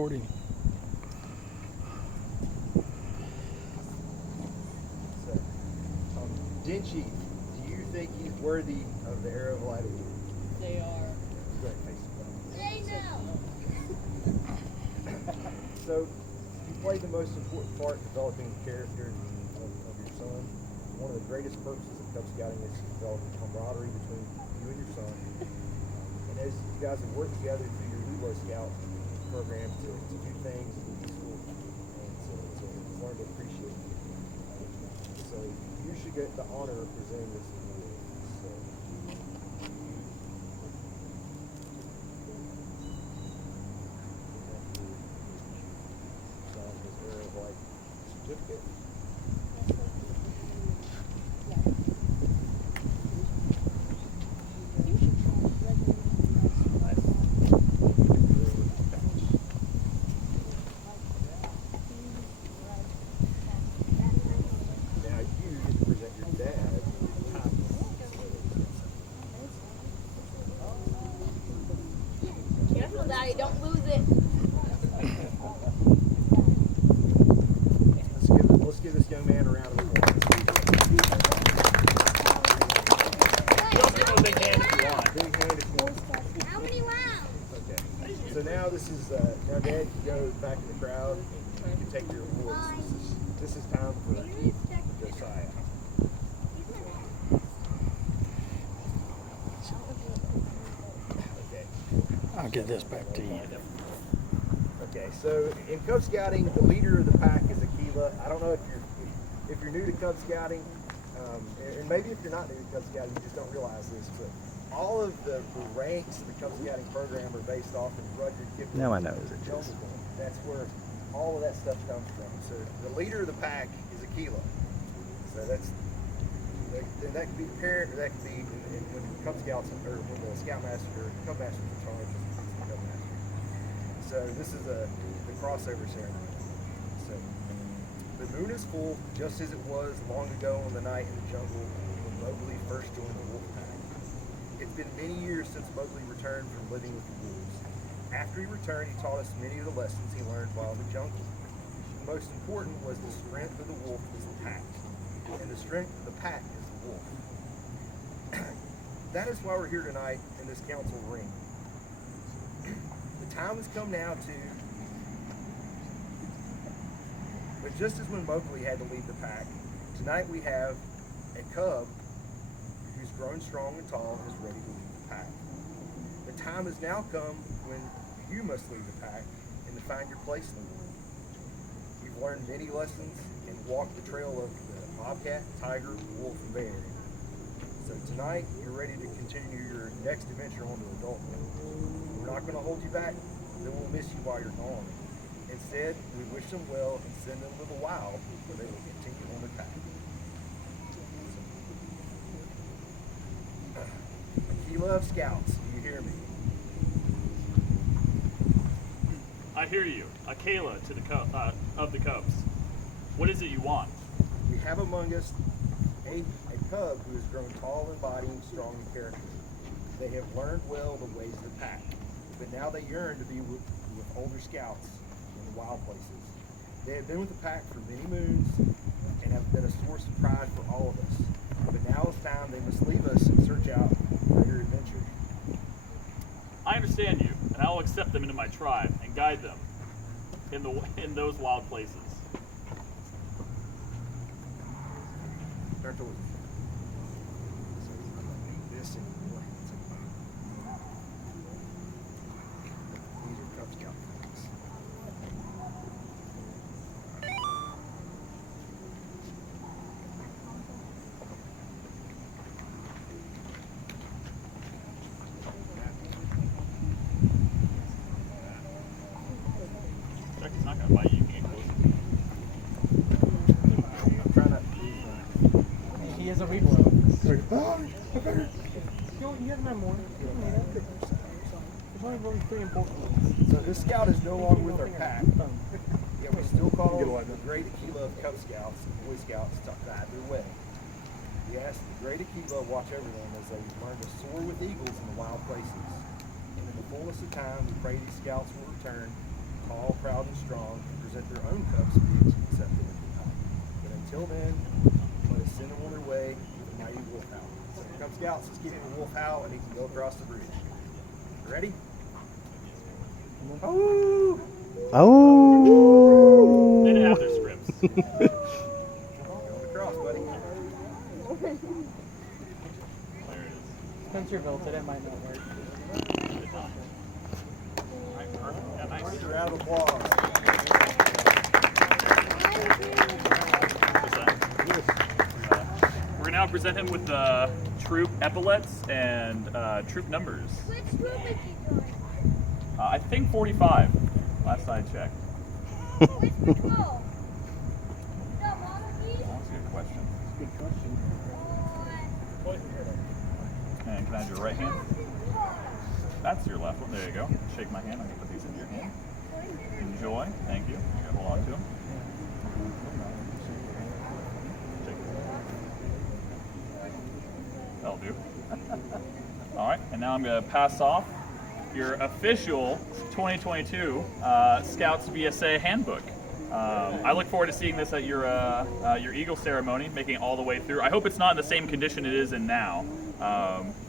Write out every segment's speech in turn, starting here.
recording. So, Den Chief, do you think he's worthy of the Arrow of Light Award? They are. Great face. They know. So, you played the most important part in developing the character of your son. One of the greatest purposes of Cub Scouting is to develop camaraderie between you and your son. And as you guys have worked together through your Lilo Scout program to do things and be useful and to learn to appreciate you. So you should get the honor of presenting this award. So sign his Arrow of Light certificate. Careful, Daddy, don't lose it. Let's give this young man a round of applause. Big hand if you want. Big hand if you want. How many rounds? Okay. So now this is now Dad can go back in the crowd and you can take your awards. This is time for Josiah. Okay. I'll get this back to you. Okay, so in Cub Scouting, the leader of the pack is Aquila. I don't know if you're new to Cub Scouting, and maybe if you're not new to Cub Scouting, you just don't realize this, but all of the ranks of the Cub Scouting program are based off of Rudyard Kipling. Now I know it's a Jungle Joseph. Book. That's where all of that stuff comes from. So the leader of the pack is Aquila. So that can be the parent, or that can be when Cub Scouts or when the Scoutmaster or Cub Master's in charge, it's the Cub Master. So this is the crossover ceremony. So the moon is full, just as it was long ago on the night in the jungle when Mowgli first joined the wolf pack. It's been many years since Mowgli returned from living with the wolves. After he returned, he taught us many of the lessons he learned while in the jungle. The most important was the strength of the wolf is the pack, and the strength of the pack is the wolf. That is why we're here tonight in this council ring. The time has come now but just as when Mowgli had to lead the pack, tonight we have a cub who's grown strong and tall and is ready to lead the pack. The time has now come when you must lead the pack and to find your place in the world. You've learned many lessons and walked the trail of the bobcat, tiger, wolf, and bear. So tonight, you're ready to continue your next adventure on to adulthood. We're not going to hold you back, then we'll miss you while you're gone. Instead, we wish them well and send them to the wild where they will continue on their path. Aquila of Scouts, do you hear me? I hear you. Akela to the of the Cubs. What is it you want? We have among us a cub who has grown tall in body and strong in character. They have learned well the ways of the pack, but now they yearn to be with older scouts in the wild places. They have been with the pack for many moons and have been a source of pride for all of us. But now it's time they must leave us and search out greater adventure. I understand you, and I will accept them into my tribe and guide them in those wild places. Start to this and more. These are Cub Scout flags. Jackie's not gonna bite you. You can get close. I'm trying not to He has a read well. I better. You have my more. There's only really 3 important ones. So this scout is no longer with our pack. Yet we still call the great Aquila of Cub Scouts and Boy Scouts to guide their way. We ask the great Aquila watch over them as they learn to soar with eagles in the wild places. And in the fullness of time, we pray these scouts will return tall, their own cubs to be accepted into the pack. But until then, let us send them on their way with a mighty wolf howl. So Cub Scouts, let's give him a wolf howl and he can go across the bridge. Ready? Oh! Oh! They didn't have their scripts. Going across, buddy. There it is. Spencer built it. It might not work. Did not. All right, perfect. Yeah, nice. First round of applause. We're gonna now present him with troop epaulets and troop numbers. Which group is he doing? I think 45. Last I checked. Which patrol? The monarchy? That's a good question. Good question. And can I have your right hand? That's your left one. There you go. Shake my hand. I'm gonna put these in your hand. Enjoy. Thank you. You gotta hold on to them. That'll do. All right, and now I'm gonna pass off your official 2022 Scouts VSA handbook. I look forward to seeing this at your Eagle ceremony, making it all the way through. I hope it's not in the same condition it is in now.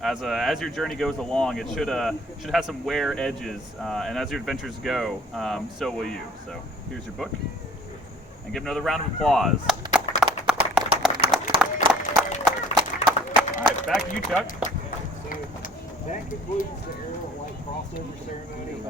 As your journey goes along, it should have some wear edges, and as your adventures go, so will you. So here's your book, and give another round of applause. All right, back to you, Chuck. So that concludes the Aerial Light crossover ceremony.